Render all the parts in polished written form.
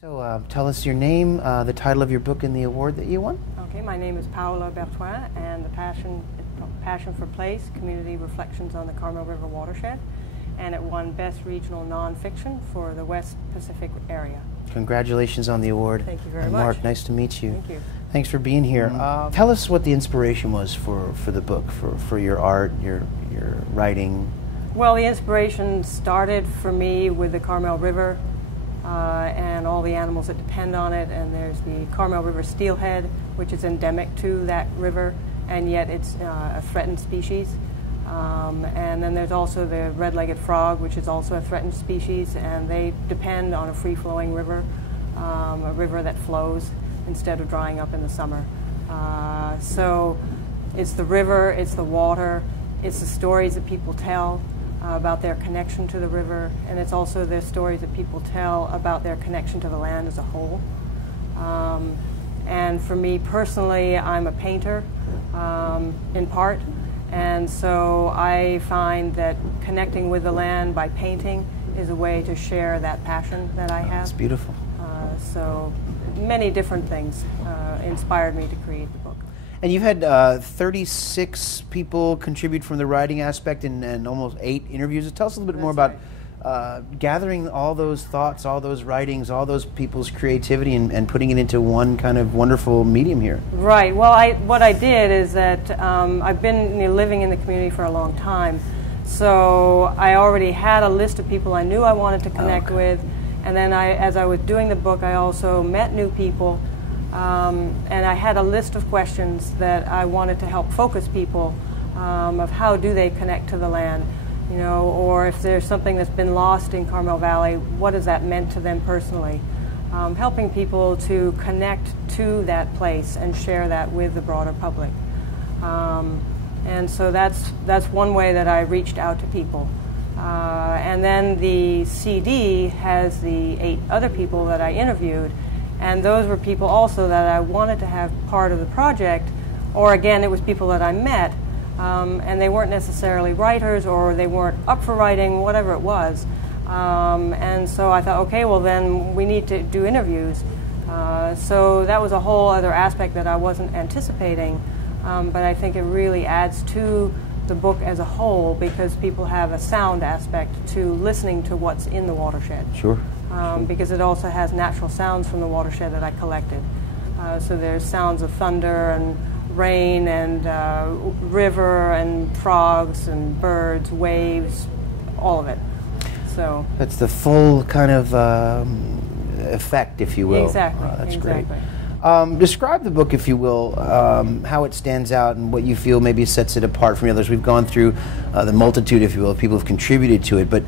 So tell us your name, the title of your book, and the award that you won. Okay, my name is Paola Berthoin, and the Passion for Place, Community Reflections on the Carmel River Watershed, and it won Best Regional Nonfiction for the West Pacific area. Congratulations on the award. Thank you very much. Mark, nice to meet you. Thank you. Thanks for being here. Tell us what the inspiration was for the book, for your art, your writing. Well, the inspiration started for me with the Carmel River and all the animals that depend on it, and there's the Carmel River steelhead, which is endemic to that river, and yet it's a threatened species. And then there's also the red-legged frog, which is also a threatened species, and they depend on a free-flowing river, a river that flows instead of drying up in the summer. So it's the river, it's the water, it's the stories that people tell about their connection to the river, and it's also the stories that people tell about their connection to the land as a whole. And for me personally, I'm a painter in part, and so I find that connecting with the land by painting is a way to share that passion that I have. It's beautiful. So many different things inspired me to create the book. And you've had 36 people contribute from the writing aspect and almost 8 interviews. Tell us a little bit more about gathering all those thoughts, all those writings, all those people's creativity and putting it into one kind of wonderful medium here. Right. Well, what I did is that I've been living in the community for a long time, so I already had a list of people I knew I wanted to connect with, and then as I was doing the book, I also met new people. And I had a list of questions that I wanted to help focus people of how do they connect to the land, you know, or if there's something that's been lost in Carmel Valley, what has that meant to them personally? Helping people to connect to that place and share that with the broader public. And so that's one way that I reached out to people. And then the CD has the 8 other people that I interviewed. And those were people also that I wanted to have part of the project, or again, it was people that I met, and they weren't necessarily writers, or they weren't up for writing, whatever it was. And so I thought, okay, well then we need to do interviews. So that was a whole other aspect that I wasn't anticipating, but I think it really adds to the book as a whole because people have a sound aspect to listening to what's in the watershed. Sure. Because it also has natural sounds from the watershed that I collected. So there's sounds of thunder and rain and river and frogs and birds, waves, all of it. So that's the full kind of effect, if you will. Exactly. That's exactly. great. Describe the book, if you will, how it stands out and what you feel maybe sets it apart from the others. We've gone through the multitude, if you will, of people who have contributed to it, but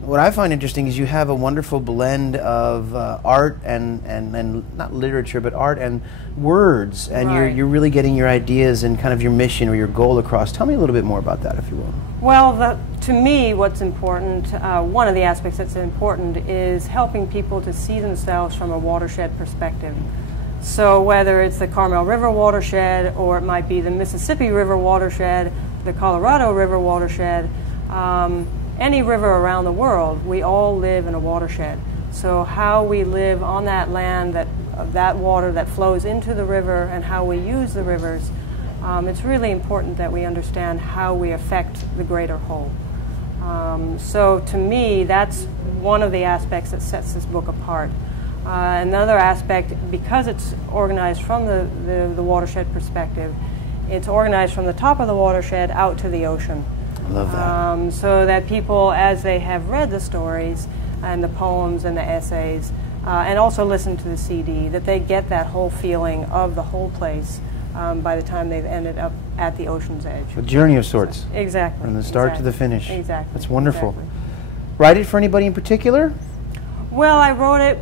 what I find interesting is you have a wonderful blend of art and not literature, but art and words, and right. you're really getting your ideas and kind of your mission or your goal across. Tell me a little bit more about that, if you will. Well, to me, what's important, one of the aspects that's important is helping people to see themselves from a watershed perspective. So whether it's the Carmel River watershed, or it might be the Mississippi River watershed, the Colorado River watershed, any river around the world, we all live in a watershed. So how we live on that land, that water that flows into the river, and how we use the rivers, it's really important that we understand how we affect the greater whole. So to me, that's one of the aspects that sets this book apart. Another aspect, because it's organized from the watershed perspective, it's organized from the top of the watershed out to the ocean. Love that. So that people, as they have read the stories and the poems and the essays, and also listen to the CD, that they get that whole feeling of the whole place by the time they've ended up at the ocean's edge. A journey of sorts. Exactly. From the start to the finish. Exactly. That's wonderful. Exactly. Write it for anybody in particular? Well, I wrote it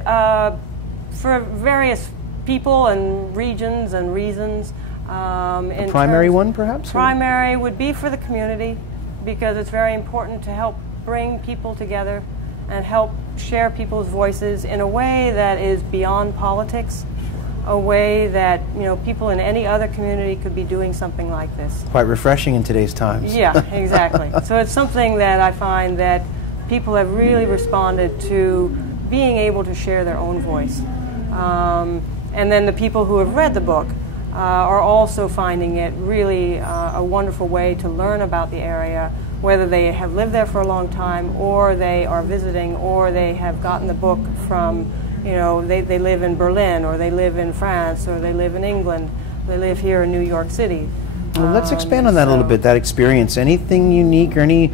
for various people and regions and reasons. A primary one, perhaps? Primary would be for the community, because it's very important to help bring people together and help share people's voices in a way that is beyond politics, a way that people in any other community could be doing something like this. Quite refreshing in today's times. Yeah, exactly. So it's something that I find that people have really responded to being able to share their own voice. And then the people who have read the book are also finding it really a wonderful way to learn about the area, whether they have lived there for a long time, or they are visiting, or they have gotten the book from, you know, they live in Berlin, or they live in France, or they live in England, they live here in New York City. Well, let's expand on that a little bit, that experience. Anything unique or any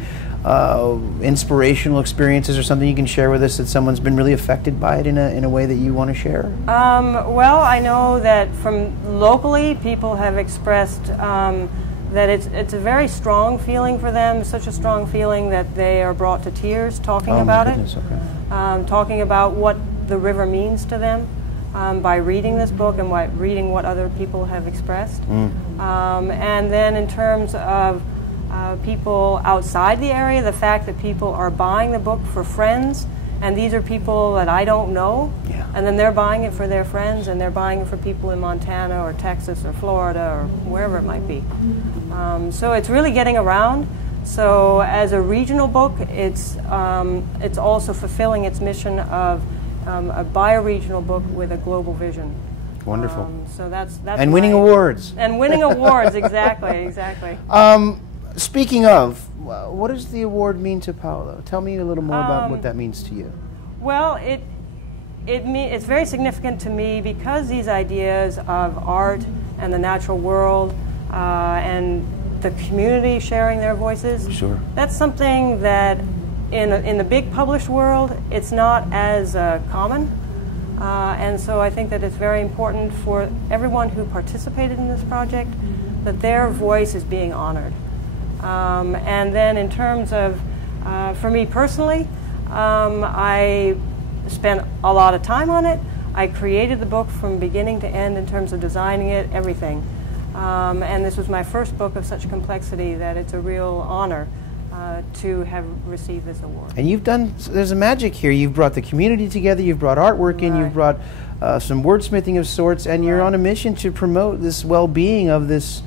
inspirational experiences or something you can share with us that someone's been really affected by it in a way that you want to share? Well, I know that from locally, people have expressed that it's a very strong feeling for them, such a strong feeling that they are brought to tears talking about it, talking about what the river means to them by reading this book and by reading what other people have expressed. And then in terms of people outside the area, the fact that people are buying the book for friends, and these are people that I don't know, and then they're buying it for their friends, and they're buying it for people in Montana or Texas or Florida or wherever it might be. So it's really getting around. So as a regional book, it's also fulfilling its mission of a bioregional book with a global vision. Wonderful. So that's and winning awards. And winning awards, exactly. Speaking of, what does the award mean to Paola? Tell me a little more about what that means to you. Well, it's very significant to me because these ideas of art and the natural world and the community sharing their voices, that's something that in the big published world, it's not as common. And so I think that it's very important for everyone who participated in this project that their voice is being honored. And then in terms of, for me personally, I spent a lot of time on it. I created the book from beginning to end in terms of designing it, everything. And this was my first book of such complexity that it's a real honor to have received this award. And you've done, there's a magic here. You've brought the community together, you've brought artwork in, you've brought some wordsmithing of sorts, and you're on a mission to promote this well-being of this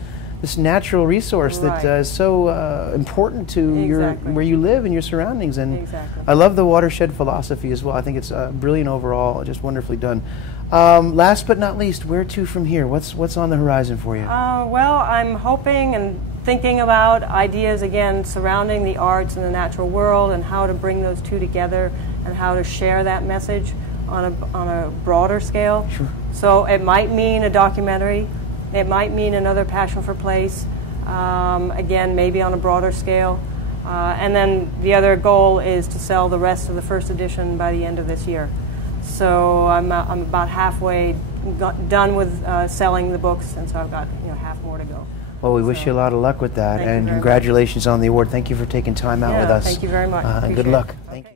natural resource that is so important to your where you live and your surroundings. And I love the watershed philosophy as well. I think it's brilliant overall, just wonderfully done. Last but not least, where to from here? What's on the horizon for you? Well, I'm hoping and thinking about ideas again surrounding the arts and the natural world and how to bring those two together and how to share that message on a broader scale. So it might mean a documentary. It might mean another Passion for Place, again, maybe on a broader scale. And then the other goal is to sell the rest of the first edition by the end of this year. So I'm about halfway done with selling the books, and so I've got half more to go. Well, we wish you a lot of luck with that, and congratulations on the award. Thank you for taking time out with us. Thank you very much. And good luck. Thank you.